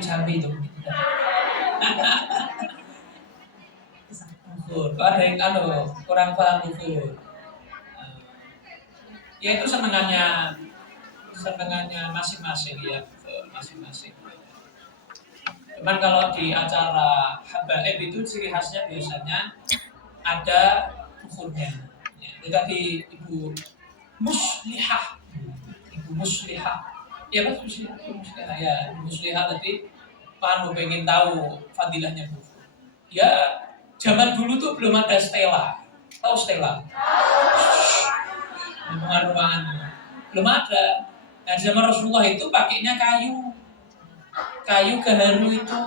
cabai itu. Ukur. Ada yang kurang paham ukur. Ya itu senengannya masing-masing ya, masing-masing. Cuman kalau di acara habaib itu ciri khasnya biasanya ada ukurnya. Ya, itu tadi Ibu Muslihah. Ya betul Muslihah ya. Muslihah tadi Pak pengen tahu fadilahnya Bu. Ya zaman dulu tuh belum ada Stella. Tahu Stella? Ruangan belum ada. Nah zaman Rasulullah itu pakainya kayu gaharu itu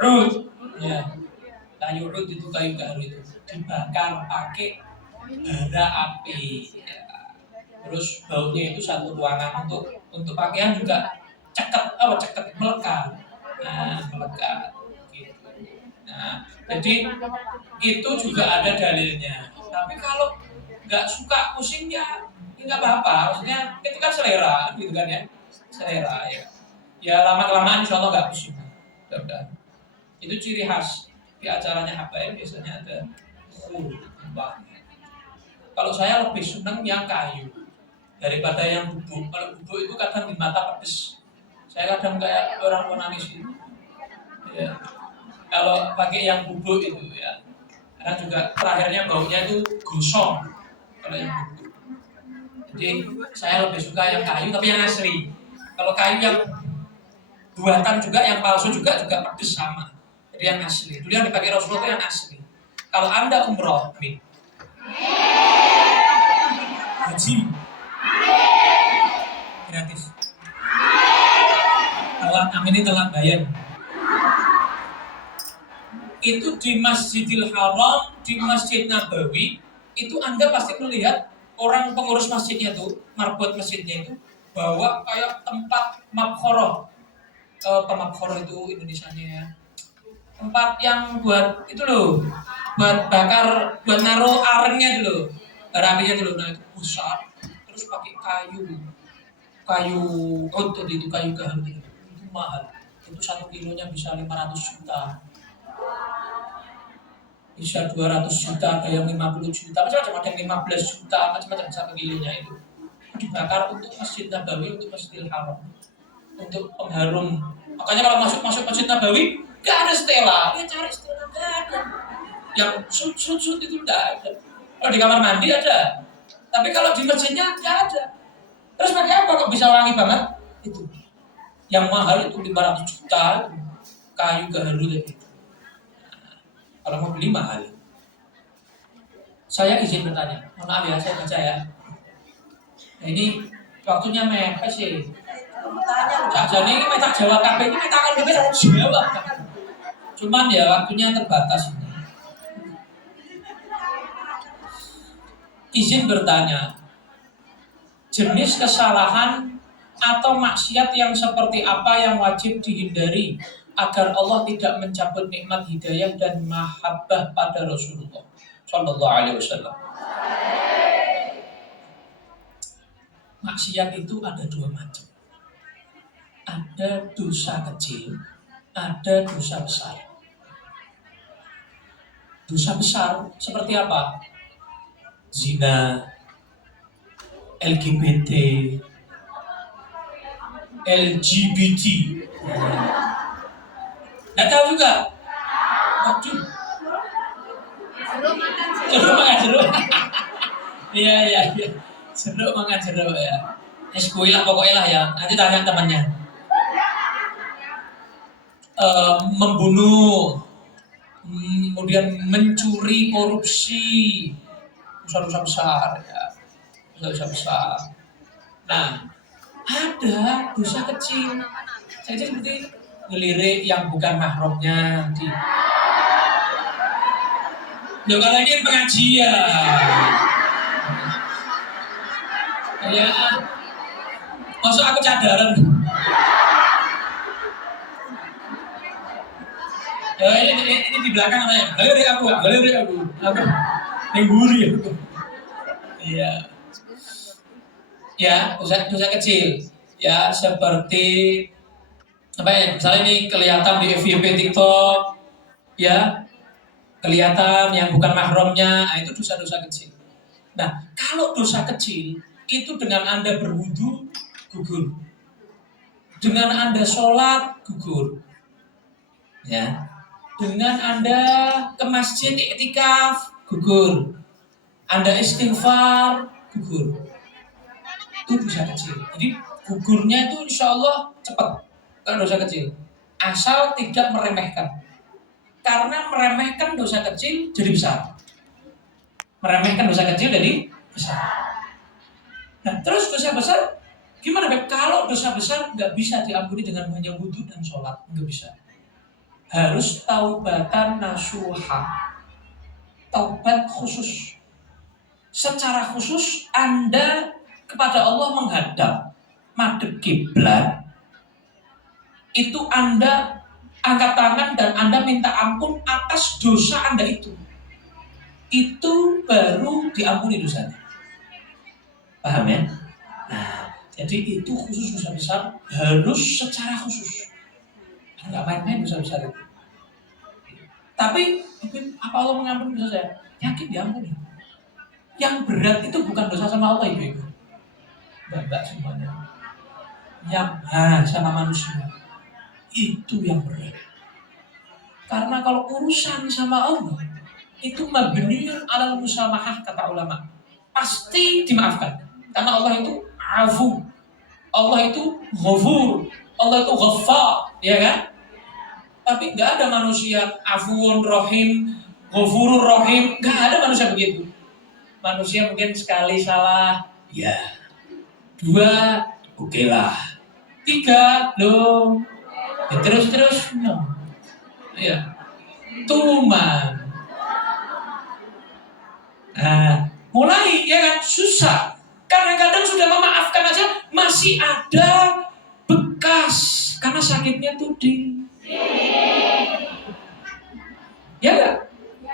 rud ya, kayu rud itu kayu gaharu itu dibakar pakai bara api ya. Terus baunya itu satu ruangan untuk pakaian juga ceket melekat gitu. Nah jadi itu juga ada dalilnya. Tapi kalau nggak suka pusingnya nggak apa-apa, maksudnya itu kan selera gitu kan ya, selera ya lama-kelamaan insya Allah nggak pusing. Udah. Itu ciri khas di acaranya habaib biasanya ada khulbah. Kalau saya lebih senang yang kayu daripada yang bubuk. Kalau bubuk itu kadang di mata pedes, saya kadang kayak orang nangis gitu ya. Kalau pakai yang bubuk itu ya, karena juga terakhirnya baunya itu gosong kalau yang bubuk. Jadi saya lebih suka yang kayu tapi yang asli. Kalau kayu yang buatan juga, yang palsu juga pedes sama. Jadi yang asli. Dulu yang dipakai Rasulullah itu yang asli. Kalau Anda umroh, amin. Haji. Gratis. Kalau amin ini telah bayar. Itu di Masjidil Haram, di Masjid Nabawi, itu Anda pasti melihat orang pengurus masjidnya tuh, marbot masjidnya itu bawa kayak tempat mabkhoroh. Pemakkhoroh itu Indonesianya ya. Tempat yang buat itu loh, buat bakar, buat naruh arengnya dulu, apinya dulu. Nah itu besar, terus pakai kayu untuk itu kayu gaharu itu mahal. Itu 1 kilonya bisa 500 juta. Bisa 200 juta, ada yang 50 juta, macam-macam, ada yang 15 juta, macam-macam 1 kilonya itu. Dibakar untuk Masjid Nabawi, untuk Masjidil Haram, untuk pengharum. Makanya kalau masuk Masjid Nabawi, gak ada Stella. Dia cari Stella, gak ada. Yang sut itu gak ada. Kalau di kamar mandi ada, tapi kalau di masjidnya gak ada. Terus pakai apa kok bisa wangi banget? Itu. Yang mahal itu 500 juta, kayu gaharu tadi. Kalau mau beli mahal. Saya izin bertanya, maaf ya, saya baca ya. Nah, ini waktunya mepet sih. Jadi ini tak jawab kabeh ini tak akan bisa jawab. Cuman ya waktunya terbatas ini. Izin bertanya, jenis kesalahan atau maksiat yang seperti apa yang wajib dihindari agar Allah tidak mencabut nikmat hidayah dan mahabbah pada Rasulullah Shallallahu Alaihi Wasallam. Maksiat itu ada 2 macam. Ada dosa kecil, ada dosa besar. Dosa besar seperti apa? Zina, LGBT, Nggak tahu juga. Waduh. Jeruk makan jeruk. Iya. Jeruk makan jeruk ya. Eskui lah pokoknya lah ya. Nanti tanya temannya. Membunuh, kemudian mencuri, korupsi, dosa-dosa besar ya. Dosa-dosa besar. Nah, ada dosa kecil. Saya seperti ngelirik yang bukan mahramnya di. Ya kalau ini pengajian. Ya, masuk aku cadaran. Ya ini di belakang saya. Ngelirik aku. Aku nengguri aku. Iya. Ya, dosa kecil. Ya seperti Sampai misalnya ini kelihatan di FYP TikTok, ya, kelihatan yang bukan mahramnya, nah itu dosa-dosa kecil. Nah, kalau dosa kecil itu dengan Anda berwudu gugur, dengan Anda sholat gugur, ya, dengan Anda ke masjid iktikaf gugur, Anda istighfar gugur, itu dosa kecil. Jadi gugurnya itu insya Allah cepat kalau dosa kecil, asal tidak meremehkan. Karena meremehkan dosa kecil jadi besar. Meremehkan dosa kecil jadi besar. Nah, terus dosa besar gimana, Beb? Kalau dosa besar nggak bisa diampuni dengan hanya wudhu dan sholat, nggak bisa. Harus taubatan nasuha, taubat khusus. Secara khusus Anda kepada Allah menghadap, madhep kiblat, itu Anda angkat tangan dan Anda minta ampun atas dosa Anda itu. Itu baru diampuni dosanya. Paham ya? Nah, jadi itu khusus dosa besar harus secara khusus. Nggak main-main dosa besar itu. Tapi apa Allah mengampuni dosa saya? Yakin diampuni. Yang berat itu bukan dosa sama Allah, ibu-ibu. Enggak semuanya. Yang sama manusia. Itu yang berat. Karena kalau urusan sama Allah itu mabniun alal musamahah, kata ulama. Pasti dimaafkan. Karena Allah itu afu. Allah itu ghafur. Allah itu ghaffar, ya kan? Tapi nggak ada manusia afuun rohim, ghafurur rohim, nggak ada manusia begitu. Manusia mungkin sekali salah, ya. Dua, oke lah. Tiga, loh. Ya, terus, no. Ya. Tuman. Nah, mulai ya kan susah. Kadang-kadang sudah memaafkan aja masih ada bekas karena sakitnya tuding. Ya enggak?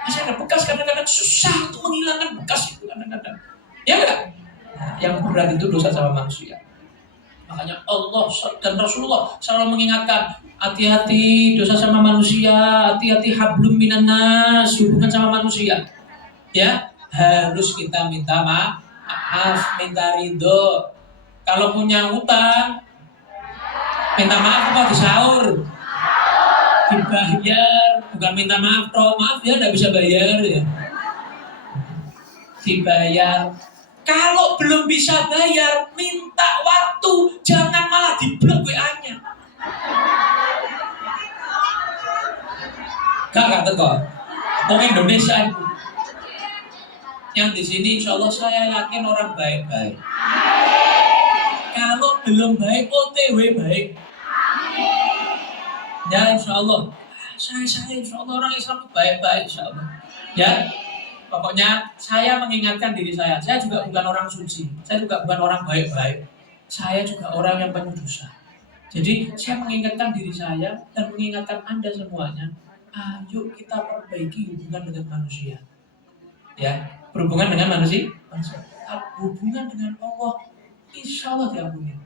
Masih ada bekas, kadang-kadang susah untuk menghilangkan bekas itu kadang-kadang. Ya enggak? Nah, yang berat itu dosa sama manusia. Makanya Allah dan Rasulullah selalu mengingatkan, hati-hati dosa sama manusia, hati-hati hablum minan nas, hubungan sama manusia. Ya, harus kita minta maaf, minta ridho. Kalau punya utang, minta maaf apa disaur? Dibayar, bukan minta maaf, maaf ya enggak bisa bayar ya. Dibayar. Kalau belum bisa bayar, minta waktu, jangan malah diblok WA-nya. Gak teko. Wong Indonesia yang di sini insya Allah saya yakin orang baik-baik. Kalau belum baik, OTW baik. Ya insya Allah. Saya insya Allah orang Islam baik-baik insya Allah. Ya. Pokoknya saya mengingatkan diri saya juga bukan orang suci, saya juga bukan orang baik-baik, saya juga orang yang penuh dosa. Jadi saya mengingatkan diri saya dan mengingatkan Anda semuanya, ayo kita perbaiki hubungan dengan manusia. Ya, berhubungan dengan manusia. Hubungan dengan Allah, insya Allah diampuni.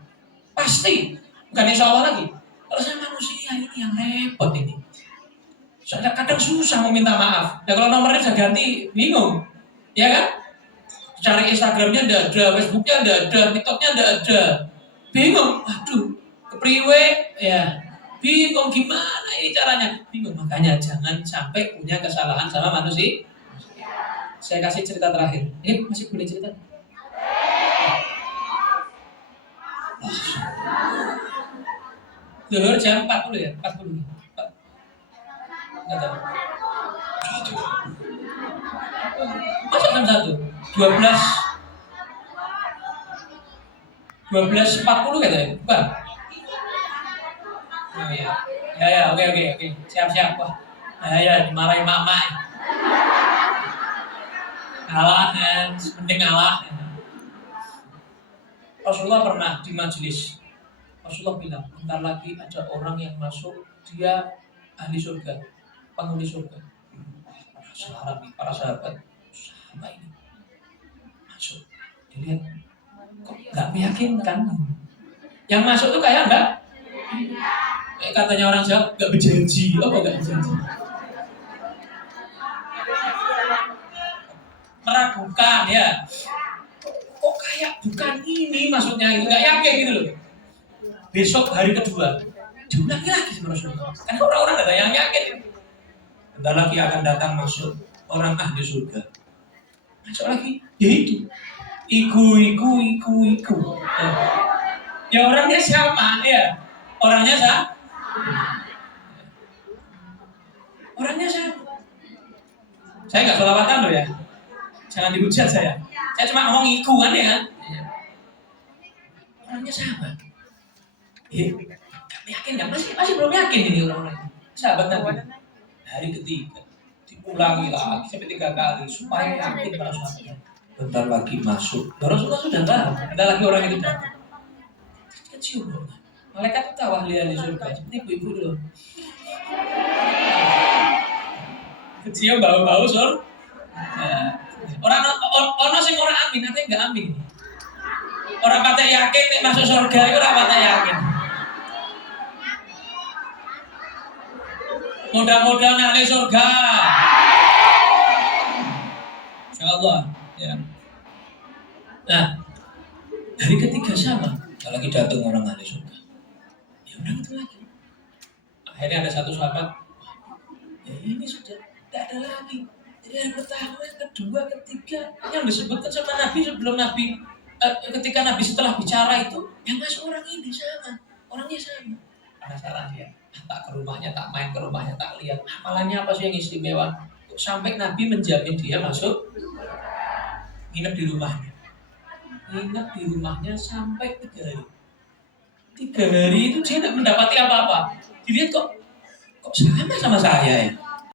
Pasti, bukan insya Allah lagi. Kalau saya manusia ini yang repot ini. Soalnya kadang susah mau minta maaf. Ya kalau nomornya saya ganti, bingung. Ya kan? Cari Instagramnya enggak ada, Facebooknya enggak ada, TikToknya enggak ada. Bingung. Aduh, kepriwe ya. Bingung gimana ini caranya. Bingung. Makanya jangan sampai punya kesalahan sama manusia. Saya kasih cerita terakhir. Ini masih boleh cerita? Zuhur jam 40 ya? 40. Masa jam 1? 12.40 katanya? Bukan? Oh iya. Ya, oke. Siap. Wah. Ya, dimarahin mama. Kalah kan, penting kalah. Rasulullah pernah di majelis. Rasulullah bilang, bentar lagi ada orang yang masuk, dia ahli surga, penghuni surga. Para sahabat, sama ini masuk. Dilihat, kok nggak meyakinkan? Yang masuk tuh kayak enggak? Katanya orang Jawa, gak berjanji. Apa gak berjanji? Meragukan ya. Kok kayak bukan ini maksudnya, gak yakin gitu loh. Besok hari kedua, diulangi lagi sama Rasulullah. Karena orang-orang ada yang yakin. Bentar lagi akan datang masuk orang ahli surga. Masuk lagi, ya itu. Iku. Ya orangnya sama ya. Orangnya sama. Orangnya sama. Saya nggak selawatan loh ya. Jangan dihujat saya. Saya cuma ngomong iku kan ya kan. Orangnya sama. Yakin nggak? Masih belum yakin ini orang-orang. Sahabat Nabi. Hari ketiga diulangi lagi sampai 3 kali supaya yakin para sahabat. Bentar lagi masuk. Rasulullah sudah tahu. Bentar lagi orang itu datang. Kecium loh. Malaikat itu tahu ahli surga. Seperti ibu-ibu dulu. Kecium bau-bau sur. Orang sing ora amin, artinya nggak amin. Orang patah yakin nek masuk surga itu orang patah yakin. Mudah-mudahan ahli surga. Insyaallah ya. Nah, hari ketiga sama. Kalau lagi datang orang ahli surga. Ya udah gitu lagi. Akhirnya ada satu sahabat. Ya ini sudah tidak ada lagi. Jadi hari pertama, kedua, ketiga yang disebutkan sama Nabi sebelum Nabi ketika Nabi setelah bicara itu yang masuk orang ini sama, orangnya sama. Penasaran dia, tak ke rumahnya, tak main ke rumahnya, tak lihat amalannya apa sih yang istimewa. Sampai Nabi menjamin dia masuk, nginep di rumahnya sampai 3 hari. 3 hari itu dia tidak mendapati apa-apa. Dilihat kok sama saya ya.